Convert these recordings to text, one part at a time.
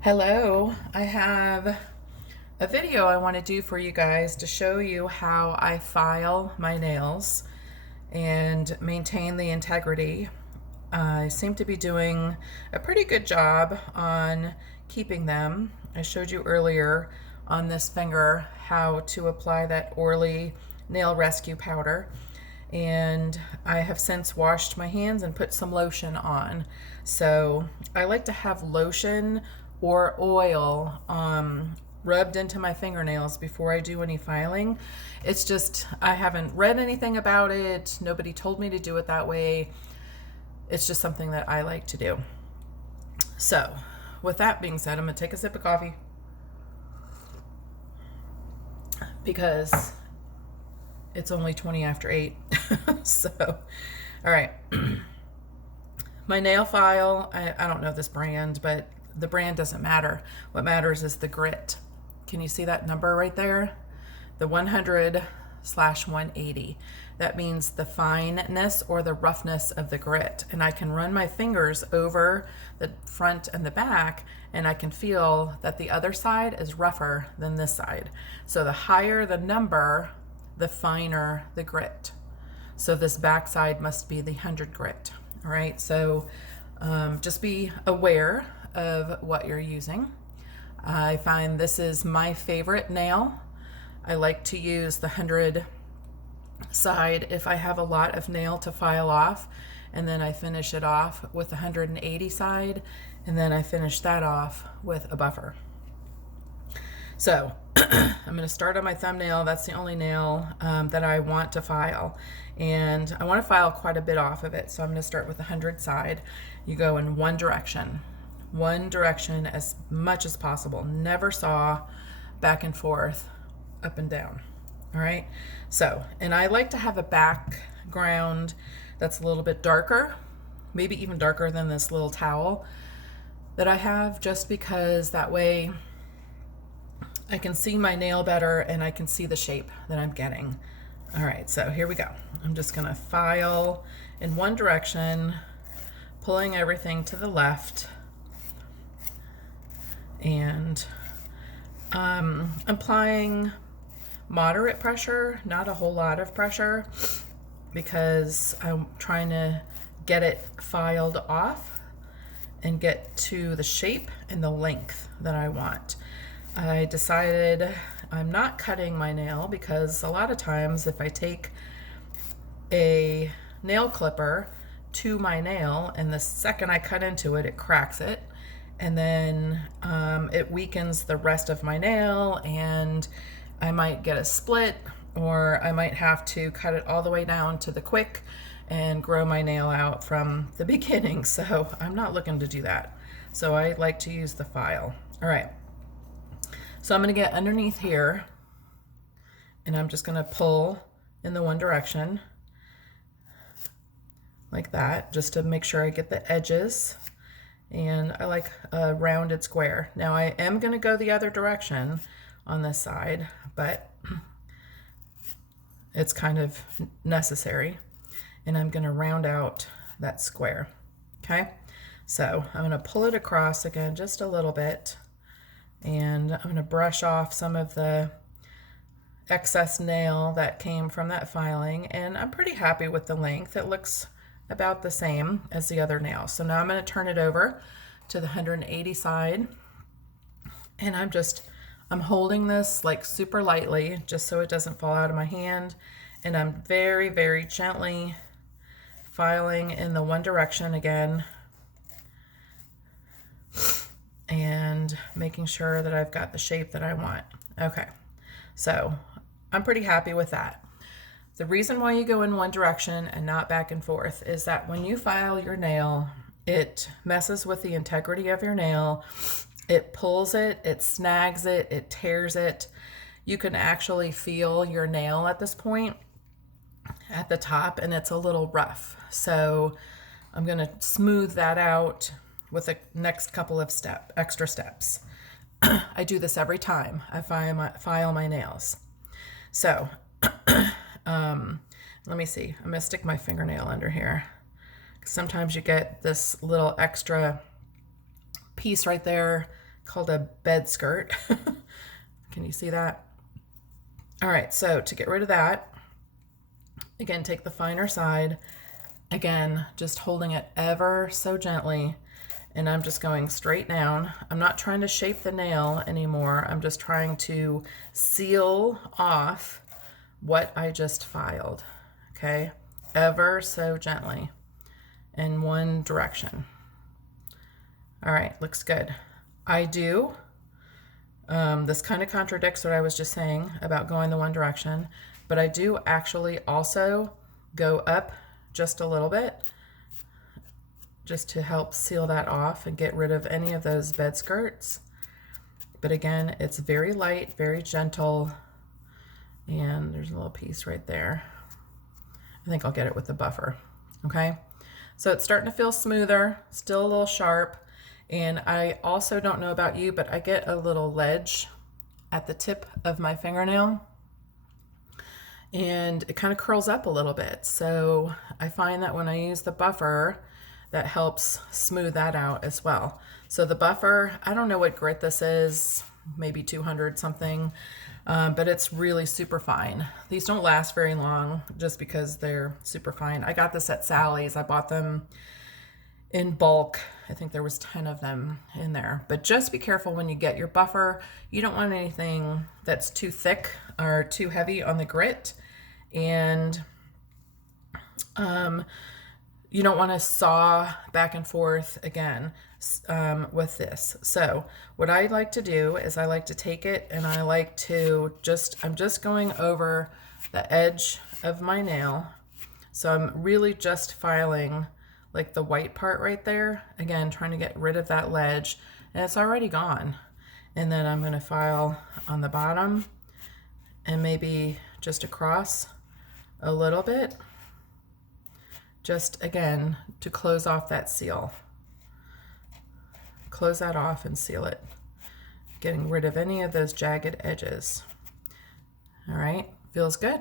Hello, I have a video I want to do for you guys to show you how I file my nails and maintain the integrity. I seem to be doing a pretty good job on keeping them. I showed you earlier on this finger how to apply that Orly nail rescue powder, and I have since washed my hands and put some lotion on. So I like to have lotion or oil rubbed into my fingernails before I do any filing. It's just, I haven't read anything about it. Nobody told me to do it that way. It's just something that I like to do. So with that being said, I'm gonna take a sip of coffee because it's only 20 after 8. So, all right. My nail file, I don't know this brand, but the brand doesn't matter. What matters is the grit. Can you see that number right there? The 100/180. That means the fineness or the roughness of the grit. And I can run my fingers over the front and the back, and I can feel that the other side is rougher than this side. So the higher the number, the finer the grit. So this back side must be the 100 grit. All right, so just be aware of what you're using. I find this is my favorite nail. I like to use the 100 side if I have a lot of nail to file off, and then I finish it off with the 180 side, and then I finish that off with a buffer. So I'm going to start on my thumbnail. That's the only nail that I want to file, and I want to file quite a bit off of it. So I'm going to start with the 100 side. You go in one direction as much as possible. Never saw back and forth, up and down. All right. So, and I like to have a background that's a little bit darker, maybe even darker than this little towel that I have, just because that way I can see my nail better and I can see the shape that I'm getting. All right, so here we go. I'm just gonna file in one direction, pulling everything to the left, and applying moderate pressure, not a whole lot of pressure, because I'm trying to get it filed off and get to the shape and the length that I want. I decided I'm not cutting my nail because a lot of times if I take a nail clipper to my nail and the second I cut into it, it cracks it, and then it weakens the rest of my nail, and I might get a split, or I might have to cut it all the way down to the quick and grow my nail out from the beginning. So I'm not looking to do that. So I like to use the file. All right. So I'm going to get underneath here, and I'm just going to pull in the one direction like that, just to make sure I get the edges. And I like a rounded square. Now I am going to go the other direction on this side, but it's kind of necessary. And I'm going to round out that square. Okay, so I'm going to pull it across again just a little bit, and I'm going to brush off some of the excess nail that came from that filing, and I'm pretty happy with the length. It looks about the same as the other nail. So now I'm going to turn it over to the 180 side, and I'm holding this like super lightly just so it doesn't fall out of my hand, and I'm very, very gently filing in the one direction again and making sure that I've got the shape that I want. Okay, so I'm pretty happy with that. The reason why you go in one direction and not back and forth is that when you file your nail, it messes with the integrity of your nail. It pulls it, it snags it, it tears it. You can actually feel your nail at this point at the top, and it's a little rough. So I'm going to smooth that out with the next couple of extra steps. I do this every time I file my nails. So let me see. I'm going to stick my fingernail under here. Sometimes you get this little extra piece right there called a bed skirt. Can you see that? All right, so to get rid of that, again, take the finer side, again, just holding it ever so gently, and I'm just going straight down. I'm not trying to shape the nail anymore. I'm just trying to seal off what I just filed, okay? Ever so gently in one direction. All right, looks good. I do, this kind of contradicts what I was just saying about going the one direction, but I do actually also go up just a little bit just to help seal that off and get rid of any of those bed skirts. But again, it's very light, very gentle, and there's a little piece right there. I think I'll get it with the buffer, okay? So it's starting to feel smoother, still a little sharp, and I also don't know about you, but I get a little ledge at the tip of my fingernail, and it kind of curls up a little bit. So I find that when I use the buffer, that helps smooth that out as well. So the buffer, I don't know what grit this is, maybe 200 something, but it's really super fine. These don't last very long just because they're super fine. I got this at Sally's. I bought them in bulk. I think there was 10 of them in there. But just be careful when you get your buffer. You don't want anything that's too thick or too heavy on the grit. And you don't want to saw back and forth again with this. So what I like to do is I like to take it and I like to I'm just going over the edge of my nail. So I'm really just filing like the white part right there. Again, trying to get rid of that ledge, and it's already gone. And then I'm going to file on the bottom and maybe just across a little bit. Just again, to close off that seal. Close that off and seal it. Getting rid of any of those jagged edges. All right, feels good.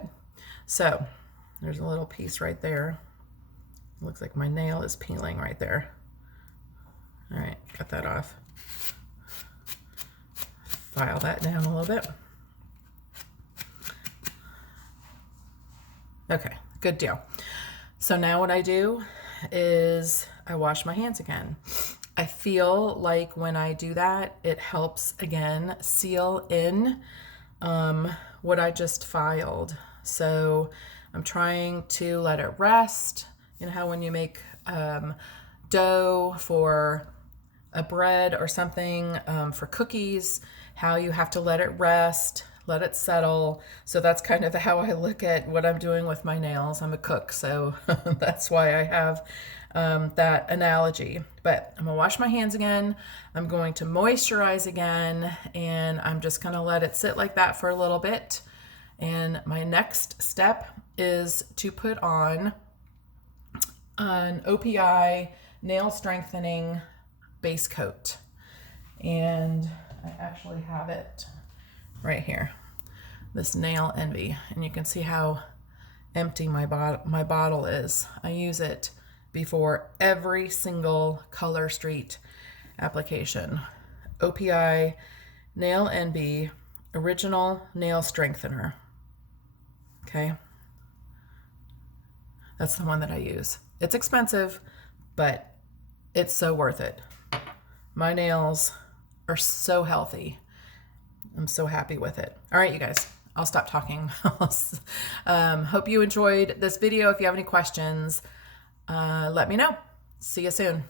So there's a little piece right there. Looks like my nail is peeling right there. All right, cut that off. File that down a little bit. Okay, good deal. So now what I do is I wash my hands again. I feel like when I do that, it helps again seal in what I just filed. So I'm trying to let it rest. You know how when you make dough for a bread or something, for cookies, how you have to let it rest, let it settle. So that's kind of how I look at what I'm doing with my nails. I'm a cook, so that's why I have that analogy. But I'm gonna wash my hands again. I'm going to moisturize again, and I'm just gonna let it sit like that for a little bit. And my next step is to put on an OPI nail strengthening base coat. And I actually have it right here, this Nail Envy, and you can see how empty my bottle is. I use it before every single Color Street application. OPI Nail Envy Original Nail Strengthener. Okay, that's the one that I use. It's expensive, but it's so worth it. My nails are so healthy. I'm so happy with it. All right, you guys, I'll stop talking. Hope you enjoyed this video. If you have any questions, let me know. See you soon.